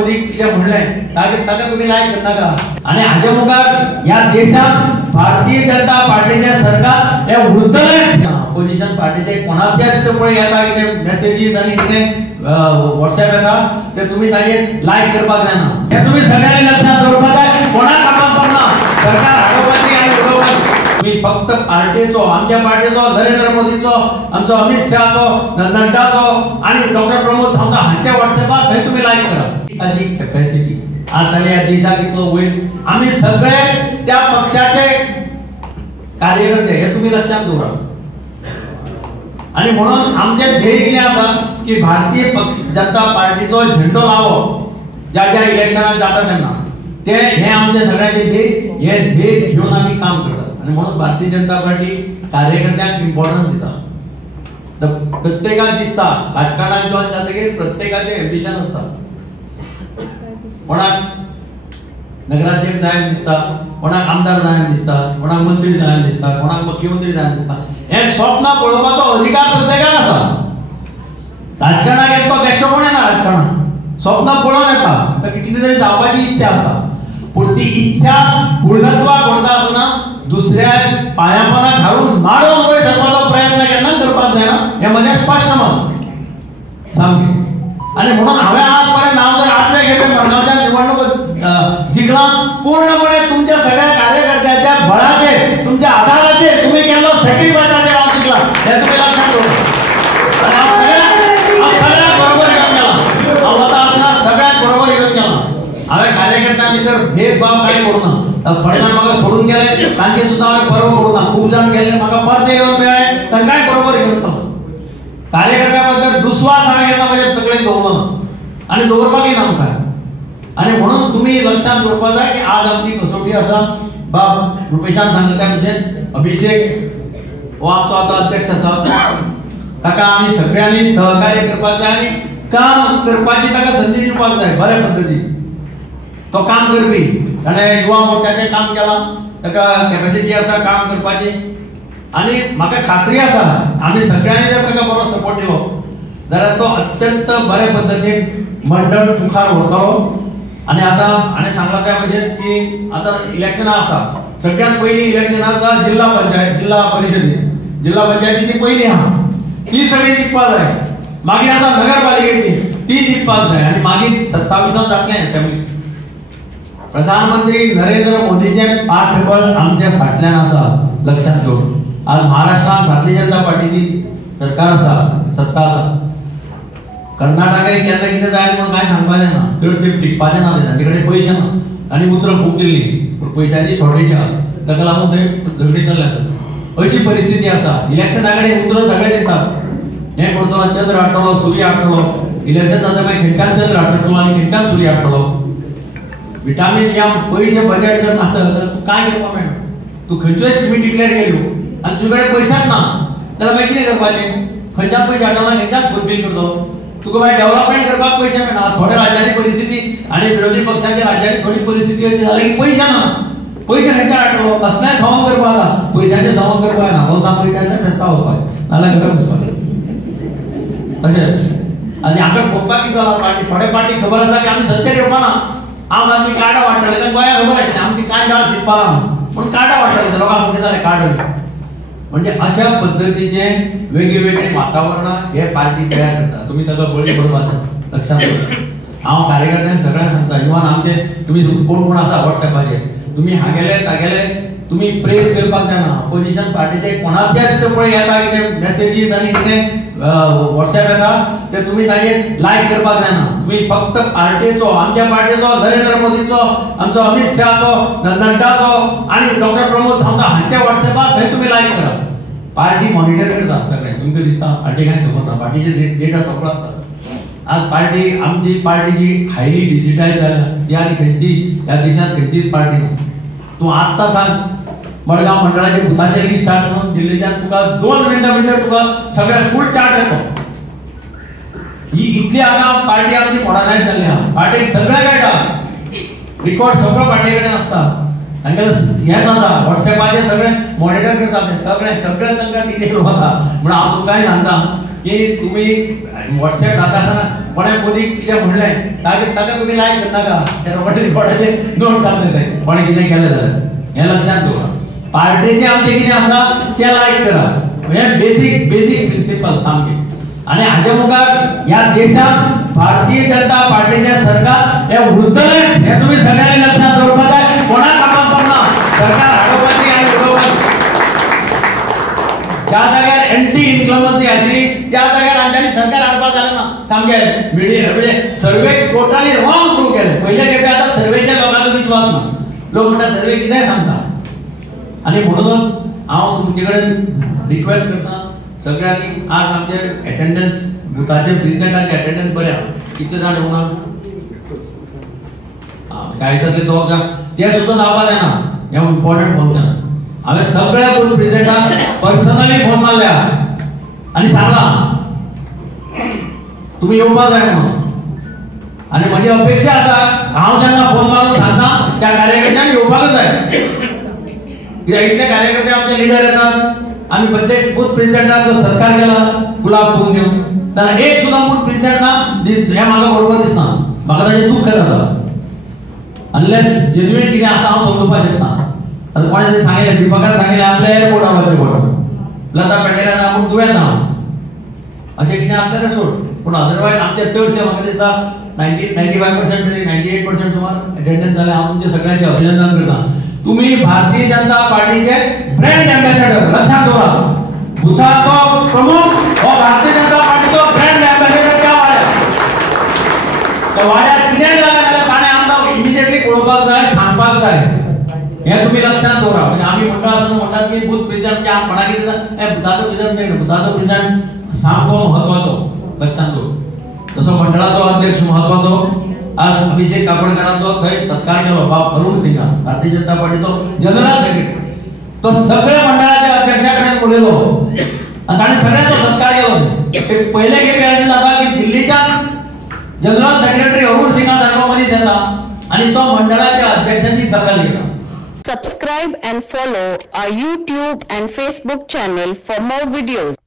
मोदी कितें म्हणलें ताका तुम्ही लायक करनाका आनी हाजे मुखार ह्या देशात भारतीय जनता पार्टीचे सरकार हे उरतलेंच अपोजिशन पार्टीचे कोणाचेच पळय येता कितें मेसेजीस आनी कितें व्हॉट्सएप येता ते तुम्ही ताजेर लायक करपाक जायना हे तुम्ही सगळ्यांनी लक्षात दवरपाक जाय कोणाक कामाक ना सरकार हाडोवपाची आनी उडोवपाची तुम्ही फक्त पार्टीचो आमच्या पार्टीचो नरेंद्र मोदीचो आमचो अमित शहाचो नड्डाचो आणि डॉक्टर प्रमोद सावंत हांचे व्हॉट्सएपार थंय तुम्ही लायक करा ताजी कॅपॅसिटी आता या देशात इतलो वयर आम्ही सगळे त्या पक्षाचे कार्यकर्ते हे तुम्ही लक्षात दवरा आणि म्हणून आमचे ध्येय कितें आसा की भारतीय जनता पार्टीचो झेंडो लावप ज्या ज्या इलेक्शनाक जाता तेन्ना ते हे आमचे सगळ्यांचे ध्येय हे ध्येय घेऊन आम्ही काम करतात आणि म्हणून भारतीय जनता पार्टी कार्यकर्त्यांक इम्पॉर्टन्स दिता प्रत्येकाक दिसता राजकारणात जॉइन जातकीर प्रत्येकाचे एम्बिशन असता कोणाक नगराध्यक्ष जायन दिसता कोणाक आमदार जायन दिसता कोणाक मंत्री जायन दिसता कोणाक मुख्यमंत्री जायन दिसता हे स्वप्न पळोवपाचो अधिकार प्रत्येकाक आसा राजकारणाक येतो बेश्टो कोण येना राजकारणात स्वप्न पळोवन येता तर कितें तरी जावपाची इच्छा आसा पूण ती इच्छा पूर्णत्वाक व्हरता आसतना दुसऱ्या पायां घालून मारून वयर सरपाचो प्रयत्न केन्ना करपाक जायना हे म्हजें स्पश्ट मत सामकें आणि म्हणून हांवें आज पर्यंत हांव जर 8व्या खेपे मडगांवच्या निवडणूक जिखला पूर्णपणे तुमच्या सगळ्या कार्यकर्त्यांच्या बळाचेर तुमच्या आधाराचेर तुम्ही केल्लो सॅक्रिफायसाचेर हांव जिखला हे तुम्ही लक्षात दवरा हांव सगळ्यां बरोबर घेवन गेला हांव वता आसतना सगळ्यां बरोबर घेवन गेला हांवें कार्यकर्त्यां भितर भेदभाव कांय करूं ना थोडे जाण म्हाका सोडून गेले तांचे सुद्दां हांवें बरोबर करूं ना खूब जाण गेले म्हाका परते येवन मेळ्ळे तांकांय बरोबर घेवन गेलो कार्यकर्त्याबद्दल दुस्वास हांवें केन्ना म्हज्या तकलेंत दवरलो ना आनी दवरपाकय ना मुखार आनी म्हणून तुमी लक्षात दवरपाक जाय की आज आमची कसोटी आसा बाब रुपेशान सांगिल्ल्या भशेन अभिषेक हो आमचो आतां अध्यक्ष आसा ताका आमी सगळ्यांनी सहकार्य करपाक जाय आनी काम करपाची ताका संदी दिवपाक जाय बऱ्या पद्दतीन तो काम करपी ताणें युवा मोर्चाचें काम केलां ताका कॅपॅसिटी आसा काम करपाची आणि म्हाका खात्री आसा आमी सगळ्यांनी जर ताका बरो सपोर्ट दिलो जाल्यार तो अत्यंत बरे पद्दतीन मंडळ मुखार व्हरतलो आणि आता हाणें सांगला त्या भशेन की आता इलेक्शनां आसा सगळ्यात पयलीं इलेक्शनां जिल्हा पंचायत जिल्हा परिषद जिल्हा पंचायतीची पयलीं आहा ती सगळी जिखपाक जाय मागीर आसा नगरपालिकेची ती जिखपाक जाय आनी मागीर 27 जातलें असेंब्ली प्रधानमंत्री नरेंद्र मोदीचे पाठबळ आमच्या फाटल्यान आसा लक्षात दवर आज महाराष्ट्रात भारतीय जनता पार्टीची सरकार आसा सत्ता आसा कर्नाटकाय केन्ना कितें जाय म्हणून कांय सांगपाचें ना चड तेप टिकपाचें ना तांचे कडेन पयशे ना आनी उतरां खूब दिल्ली पूण पयशांची शॉर्टेज आहा ताका लागून थंय झगडीतले आसा अशी परिस्थिती आसा इलेक्शना कडेन उतरां सगळे दितात हें करतलो चंद्र हाडटलो सूर्य हाडटलो इलेक्शन जाता मागीर खंयच्यान चंद्र हाडटलो आनी खंयच्यान सूर्य हाडटलो विटामीन या पयशे बजेट जर नासत जाल्यार काय करपाक मेळना तूं खंयच्योय स्किमी डिक्लेअर केल्यो आनी तुजे कडेन पयशेच ना जाल्यार मागीर कितें करपाचें खंयच्यान पयशे हाडटलो खंयच्यान फुलफील करतलो तुका मागीर डेव्हलपमेंट करपाक पयशे मेळना थोड्या राज्यांनी परिस्थिती आनी विरोधी पक्षाच्या राज्यांनी थोडी परिस्थिती अशी जाली की पयशे ना पयशे खंयच्यान हाडटलो कसलेंय संवम करपाक जाता पयशांचें संवम करपाक जायना भोंवता पयशांचें फेस्ता वचपाक नाल्यार घरा बसपाक तशेंच आनी हांगा पळोवपाक कितें जाला पार्टी थोडे पार्टी खबर आसा की आमी सत्तेर येवपाना आम आदमी कार्डां वांट्टले तेंकां गोंया खबर आशिल्लें आमची कांय डाळ शिकपाक पूण कार्डां वांट्टले लोकांक म्हणटा जाल्यार कार्ड म्हणजे अशा पद्धतीचे वेगवेगळे वातावरण हे पार्टी तयार करता तुम्ही ताका बळी पडपाक लक्षात दवरा हांव कार्यकर्त्यांक सगळ्यांक सांगता इवन आमचे तुम्ही कोण कोण आसा व्हॉट्सएपाचेर तुम्ही हागेले तागेले तुम्ही प्रेस करपाक जायना अपोजिशन पार्टीचे कोणाचेच पळय येता कितें मेसेजीस आनी कितें व्हॉट्सएप येता ते तुम्ही ताजेर लायक करपाक जायना तुम्ही फक्त पार्टीचो आमच्या पार्टीचो नरेंद्र मोदीचो आमचो अमित शहाचो नड्डाचो आणि डॉक्टर प्रमोद सावंत हांचे व्हॉट्सएपार थंय तुम्ही लायक करा पार्टी मॉनिटर करता सगळें तुमकां दिसता पार्टी कांय खबर ना पार्टीचे डेटा सगळो आसा आज पार्टी आमची पार्टी जी हायली डिजिटायज जाल्या ती आनी खंयची ह्या देशांत खंयचीच पार्टी ना तूं आत्तां सांग मडगांव मंडळाचे बुथाचे लिस्ट स्टार्ट करून दिल्लीच्यान तुका 2 मिनटां भितर तुका सगळे फूल चार्ट येतो ही इतली हांगा पार्टी आमची मॉडर्नायज जाल्ली आहा पार्टीक सगळें कळटा रिकॉर्ड सगळो पार्टी कडेन आसता तांकां हेच आसा व्हॉट्सएपाचेर सगळें मॉनिटर करता ते सगळें तांकां डिटेल वता म्हण हांव तुमकांय सांगता की तुमी व्हॉट्सएप घालता आसतना कोणे मोदीक कितें म्हणलें ताका तुम्ही लायक करनाका ते रिपोर्टाचे नोट घालता कोणे कितें केलें जाल्यार हें लक्षात दवरा पार्टीचे आमचे कितें आसा ते लायक करा हे बेसिक प्रिंसिपल सामके आणि हाजे मुखार ह्या देशात भारतीय जनता पार्टीचे सरकार हे उरतलेच हे तुम्ही सगळ्यांनी लक्षात दवरपाक जाय कोणाक आपासून ना सरकार हाडोवपाची आनी उडोवपाची ज्या जाग्यार एंटी इन्कमन्सी आशिल्ली त्या जाग्यार आमच्यांनी सरकार हाडपाक जालें ना सामकें मिडिया म्हणजे सर्वे टोटली रॉंग प्रूव केले पयले खेपे आतां सर्वेच्या लोकांचो विश्वास ना लोक म्हणटा सर्वे कितें सांगता आणि म्हणूनच हांव तुमचे कडेन रिक्वेस्ट करता सगळ्यांनी आज आमचे अटेंडन्स बुथाचे प्रेसिडेंटाचे अटेंडन्स बरे कितले जाण येवना काय दिसातले दोग जाण ते सुद्दां जावपा जायना हे इम्पॉर्टंट फंक्शन हांवें सगळ्या बूथ प्रेसिडेंटाक पर्सनली फोन मारल्या आनी सांगलां तुमी येवपाक जाय म्हणून आनी म्हजी अपेक्षा आसा हांव जेन्ना फोन मारून सांगता त्या कार्यकर्त्यांक येवपाकच जाय कित्याक इतले कार्यकर्ते आमचे लिडर येतात आमी प्रत्येक बूथ प्रेसिडेंटाक जो सरकार केला गुलाब फूल दिवन जाल्यार एक सुद्दां बूथ प्रेसिडेंट ना हे म्हाका बरोबर दिसना म्हाका ताचें दुख्ख जाता अनलेस जेन्युइन कितें आसा हांव समजूपाक शकता आता कोणाचे सांगितले दीपकान सांगितले आपल्या एअरपोर्टावर रिपोर्ट लता पेडणेकर आपूण दुयेंत ना अशें कितें आसलें रे सोड पूण अदरवायज आमचे चडशे म्हाका दिसता 95% तरी 98% सुमार अटेंडन्स जाले हांव तुमचे सगळ्यांचे अभिनंदन करता तुम्ही भारतीय जनता पार्टीचे ब्रँड एम्बेसेडर लक्षात दवरा बुथाचो प्रमुख हो भारतीय जनता पार्टीचो ब्रँड एम्बेसेडर त्या वाड्यार कितें जालें जाल्यार ताणें आमकां इमिडिएटली पळोवपाक जाय सांगपाक जाय हे तुम्ही लक्षात दवरा म्हणजे आम्ही म्हणटा असं म्हणतात की बूथ प्रेसिडेंट जे कोणा कितें जाता हे बुथाचो प्रेसिडेंट नाही बुथाचो प्रेसिडेंट सामको महत्वाचो लक्षात दवर जसो मंडळाचो अध्यक्ष महत्वाचो आज अभिषेक कापडकरांचो थंय सत्कार केलो बाब अरुण सिंगा भारतीय जनता पार्टीचो जनरल सेक्रेटरी तो सगळ्या मंडळाच्या अध्यक्षा कडेन उलयलो आनी ताणें सगळ्यांचो सत्कार केलो पयले खेपे अशें जाता की दिल्लीच्या जनरल सेक्रेटरी अरुण सिंगा सारको मनीस येता आनी तो मंडळाच्या अध्यक्षाची दखल घेता. Subscribe and follow our YouTube and Facebook channel for more videos.